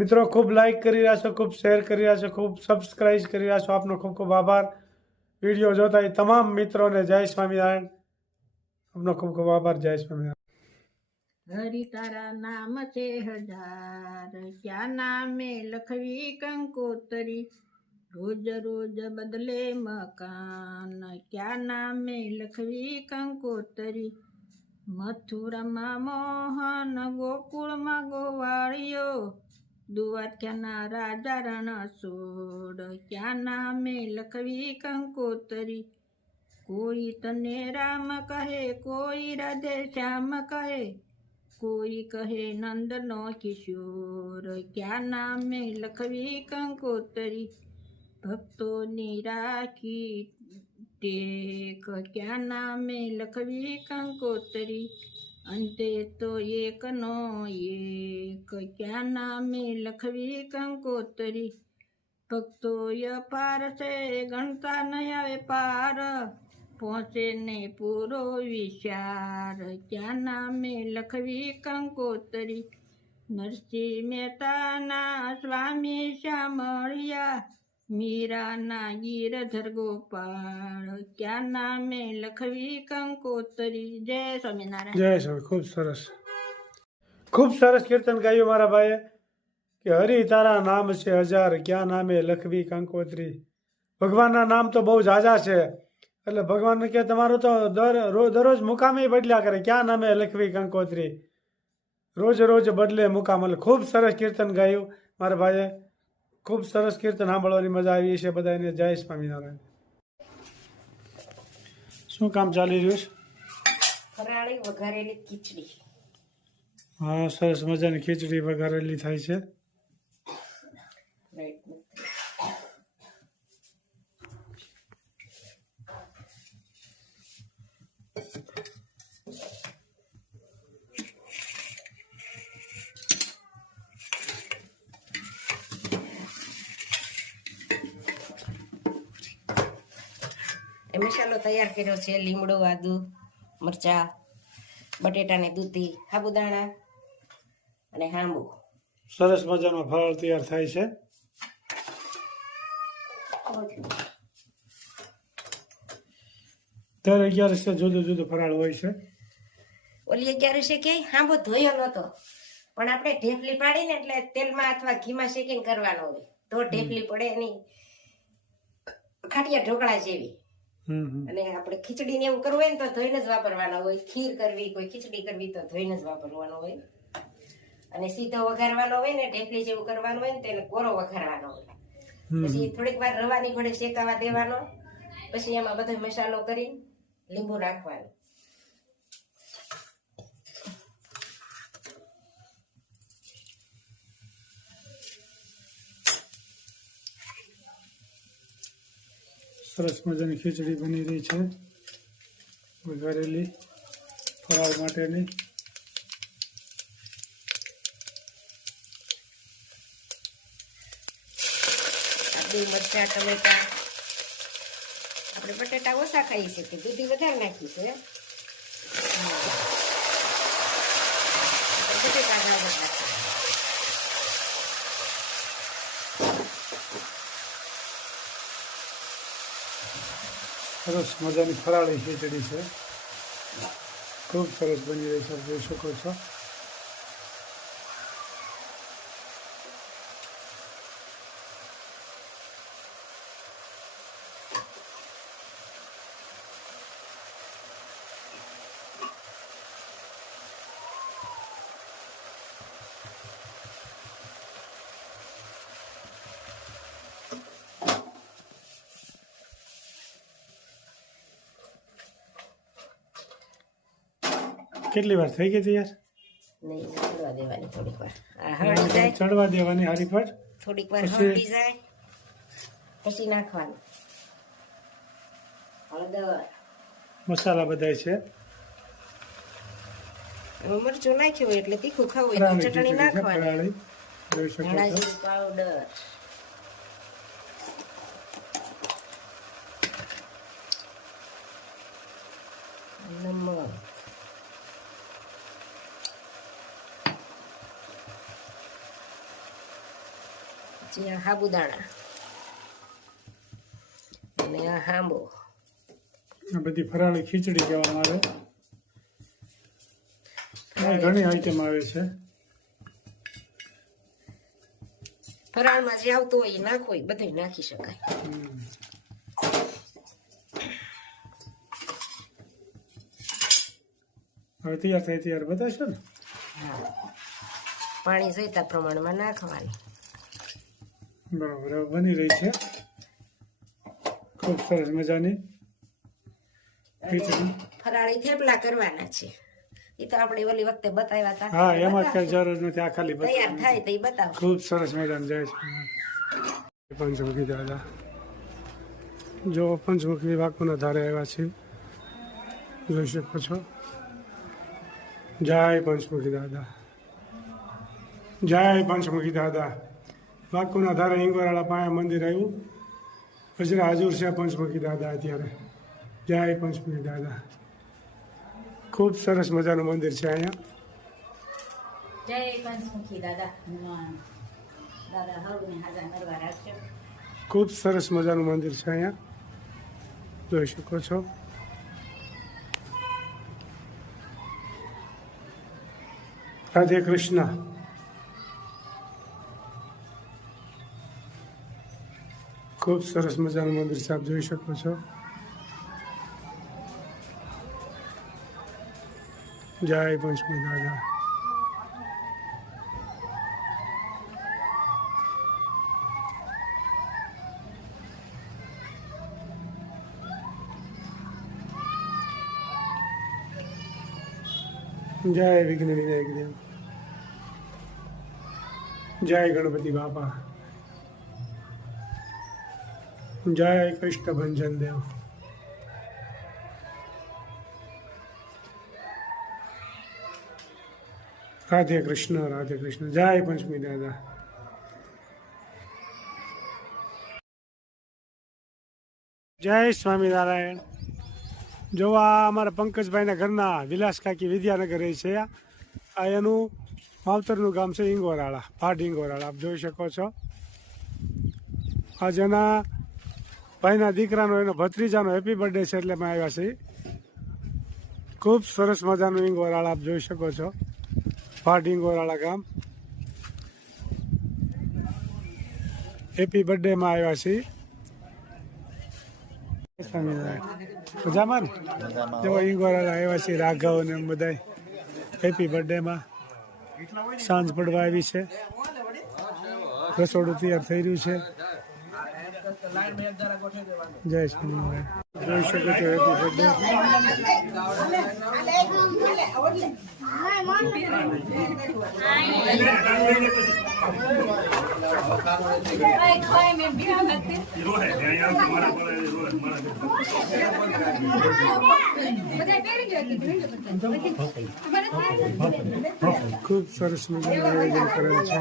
મિત્રો ખૂબ લાઈક કરી રહ્યા છો, ખૂબ શેર કરી રહ્યા છો, ખૂબ સબસ્ક્રાઇબ કરી રહ્યા છો. આપનો ખૂબ ખૂબ આભાર. વિડીયો જોતા એ તમામ મિત્રોને જય સ્વામિનારાયણ. આપનો ખૂબ ખૂબ આભાર. જય સ્વામિનારાયણ. હરિ તારા નામ છે હજાર, ક્યાં નામે લખવી કંકોતરી. રોજ રોજ બદલે મકાન, ક્યાં નામે લખવી કંકોતરી. મથુરામાં મોહન, ગોકુળમાં ગોવાળિયો, દ્વારકાના રાજા રણછોડ, ક્યાં નામે લખવી કંકોતરી. કોઈ તને રામ કહે, કોઈ રાધે શ્યામ કહે, કોઈ કહે નંદનો કિશોર, ક્યાં નામે લખવી કંકોતરી. ભક્તોની રાખી ટેક, ક્યાં નામે લખવી કંકોતરી. અંતે તો એકનો એક, ક્યાં નામે લખવી કંકોતરી. ભક્તો અપાર છે, ગણતા ન આવે પાર, પહોંચે ને પૂરો વિચાર, ક્યાં નામે લખવી કંકોતરી. નરસિંહ મહેતાના સ્વામી શામળિયા, મીરાના ગિરધર ગોપાળ, ક્યાં નામે લખવી કંકોતરી. જય સ્વામિનારાયણ. જય સ્વામી. ખૂબ સરસ કીર્તન ગાયું મારા ભાઈએ કે હરિ તારા નામ છે હજાર, ક્યાં નામે લખવી કંકોત્રી. ભગવાનના નામ તો બહુ ઝાઝા છે, એટલે ભગવાનને કે તમારું તો દરરોજ મુકામે બદલ્યા કરે, ક્યાં નામે લખવી કંકોત્રી. રોજ રોજ બદલે મુકામ. એટલે ખૂબ સરસ કીર્તન ગાયું મારા ભાઈએ. ખૂબ સરસ કીર્તન સાંભળવાની મજા આવી છે બધાને. જય સ્વામિનારાયણ. શું કામ ચાલી રહ્યું છે? ફરાળી વઘારેલી ખીચડી. હા, સરસ મજાની ખીચડી વઘારેલી થાય છે. મસાલો તૈયાર કર્યો છે. લીમડો, આદુ, મરચા, બટેટાની દૂધી, સાબુદાણા અને હાંબુ. સરસ મજાનો ફરાળ તૈયાર થાય છે. દર 11 જુદું જુદું ફરાળ હોય છે. ઓલી 11 કે હાંબો ધોયો નહોતો, પણ આપણે ઢેફલી પાડીને એટલે તેલમાં અથવા ઘીમાં શેકીને કરવાનો હોય તો ઢેફલી પડે એની ખાટિયા ઢોકળા જેવી. અને આપણે ખીચડી ને એવું કરવું હોય ને તો ધોઈને જ વાપરવાનો હોય. ખીર કરવી, કોઈ ખીચડી કરવી તો ધોઈને જ વાપરવાનો હોય. અને સીધો વઘારવાનો હોય ને ઢેફલી જેવું કરવાનું હોય ને તેને કોરો વઘારવાનો હોય. પછી થોડીક વાર રવાની ઘોડે શેકાવા દેવાનો, પછી એમાં બધો મસાલો કરી લીંબુ નાખવાનું. સરસ મજાની ખીચડી બની રહી છે વઘારેલી ફરાળ માટેની. આદુ, મરચા, ટમેટા. આપણે બટેટા ઓછા ખાઈ શકીએ, દૂધી વધારે નાખી છે. બટેટા નાખી. સરસ મજાની ફરાળી ખીચડી છે. ખૂબ સરસ બની રહી છે, જોઈ શકો છો. કેટલી વાર થઈ ગઈ તૈયાર? નહીં, ચડવા દેવાની થોડીક વાર. હળદી જાય, ચડવા દેવાની હારી પર. થોડીક વાર હળદી જાય પછી નાખવાનું હળદર. મસાલા બધાય છે. મરચું નાખ્યું હોય એટલે તીખું ખાવું હોય તો ચટણી નાખવાની. જોઈ શકો ધાણા છો. જીરું પાવડર, નમક, પછી આ સાબુદાણા અને આ હાંબો. આ બધી ફરાળી ખીચડી કહેવામાં આવે. ઘણી આઈટમ આવે છે. ફરાળમાં જે આવતું હોય એ નાખવું હોય બધું નાખી શકાય. હવે તૈયાર થાય તૈયાર બતાવશો ને. પાણી જોઈતા પ્રમાણમાં નાખવાનું. બરાબર હવે બની રહી છે ખૂબ સરસ મજાની ખીચડી. ફરાળી થેપલા કરવાના છે એ તો આપણે ઓલી વખતે બતાવ્યા હતા. હા એમાં કઈ જરૂર નથી. આ ખાલી તૈયાર થાય તો એ બતાવો. ખૂબ સરસ મજાનું જાય છે. પંચમુખી દાદા જો પંચમુખી વાકુના ધારે આવ્યા છે જોઈ શકો છો. જય પંચમુખી દાદા, જય પંચમુખી દાદા. વાકુના ધારે હિંગોરાળા પાસે મંદિર આવ્યું. હજરા હાજર છે પંચમુખી દાદા અત્યારે. જય પંચમુખી દાદા. ખૂબ સરસ મજાનું મંદિર છે અહીંયા. જય પંચમુખી દાદા. દાદા હવને હાજર નરવા રાખજો. ખૂબ સરસ મજાનું મંદિર છે અહીંયા જોઈ શકો છો. રાધે કૃષ્ણ. ખૂબ સરસ મજાનું મંદિર છે આપ જોઈ શકો છો. જય પંચમી દાદા. જય વિઘ્ન વિનાયક દેવ. જય ગણપતિ બાપા. જય કૃષ્ણ ભંજન દેવ. રાધે કૃષ્ણ, રાધે કૃષ્ણ. જય પંચમી દાદા. જય સ્વામિનારાયણ. જો આ અમારા પંકજભાઈના ઘરના વિલાસ કાકી વિદ્યાનગર રહે છે. આ એનું માવતરનું ગામ છે હિંગોરાળા, ભાડ હિંગોરાળા આપ જોઈ શકો છો. આજે એના ભાઈના દીકરાનો એનો ભત્રીજાનો હેપી બર્થડે છે એટલે અમે આવ્યા છીએ. ખૂબ સરસ મજાનું હિંગોરાળા આપ જોઈ શકો છો. ભાડ હિંગોરાળા ગામ હેપી બર્થડેમાં આવ્યા છીએ. મજામાં ને? જો હિંગોરાળા આવ્યા છીએ રાઘવ ને બધા હેપી બર્થડેમાં. સાંજ પડવા આવી છે. રસોડું તૈયાર થઈ રહ્યું છે. જય સ્વામિનારાયણ. જોઈ શકો છો હેપી બર્થડે. ખૂબ સરસ મજાનું આયોજન કરેલ છે.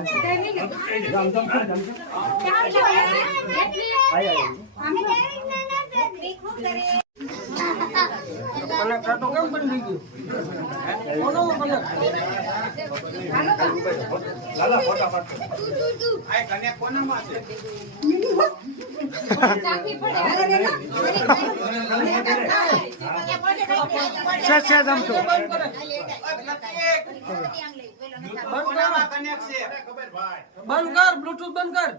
બંધ કર, બ્લુટૂથ બંધ કર.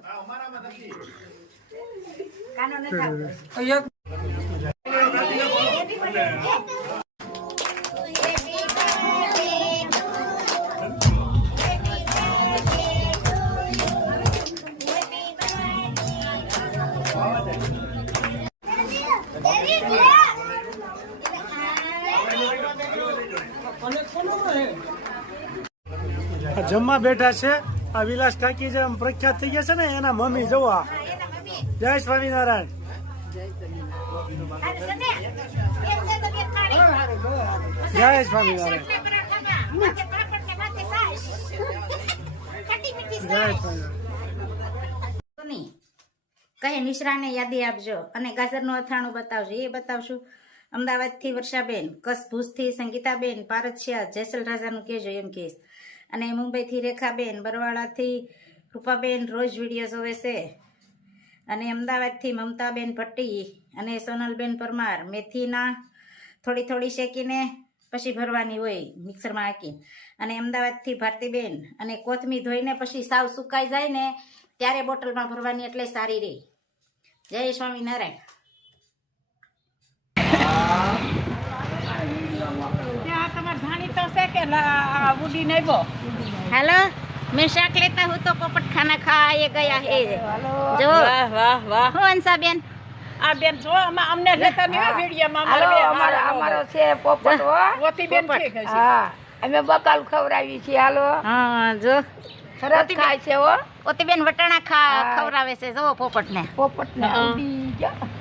જમવા બેઠા છે આ વિલાસ કાકી જેમ પ્રખ્યાત થઈ ગયા છે ને એના મમ્મી જોવા. જય સ્વામિનારાયણ. જય સ્વામિનારાયણ. જય સ્વામિનારાયણ. કઈ નિશ્રાને યાદી આપજો અને ગાજરનું અથાણું બતાવજો એ બતાવશું. અમદાવાદથી વર્ષાબેન, કચ્છ ભુજથી સંગીતાબેન, પારછિયા જેસલ રાજાનું કહેજો એમ કહીશ. અને મુંબઈથી રેખાબેન, બરવાળાથી રૂપાબેન રોજ વિડીયો જોવે છે અને અમદાવાદથી મમતાબેન ભટ્ટી અને સોનલબેન પરમાર મેથીના થોડી થોડી શેકીને પછી ભરવાની હોય મિક્સરમાં હાકી અને અમદાવાદથી ભારતીબેન અને કોથમીર ધોઈને પછી સાવ સુકાઈ જાય ને ત્યારે બોટલમાં ભરવાની એટલે સારી રહે. જય સ્વામિનારાયણ. हेलो मैं शाक लेता हूँ तो पोपट खाना खाए गया है जो વાહ વાહ વાહ हो अंसा बेन આ બેન જો અમને લેતા નહીં હોય વિડીયોમાં અમારો છે પોપટ હો ઓતી બેન ઠીક છે હા અમે બકાલ ખવડાવી છીએ હાલો हाँ जो સરસ ખાય છે હો ओती बेन वटाणा खा खवरावे से जो पोपट ने પોપટ ને ઉડી ગયા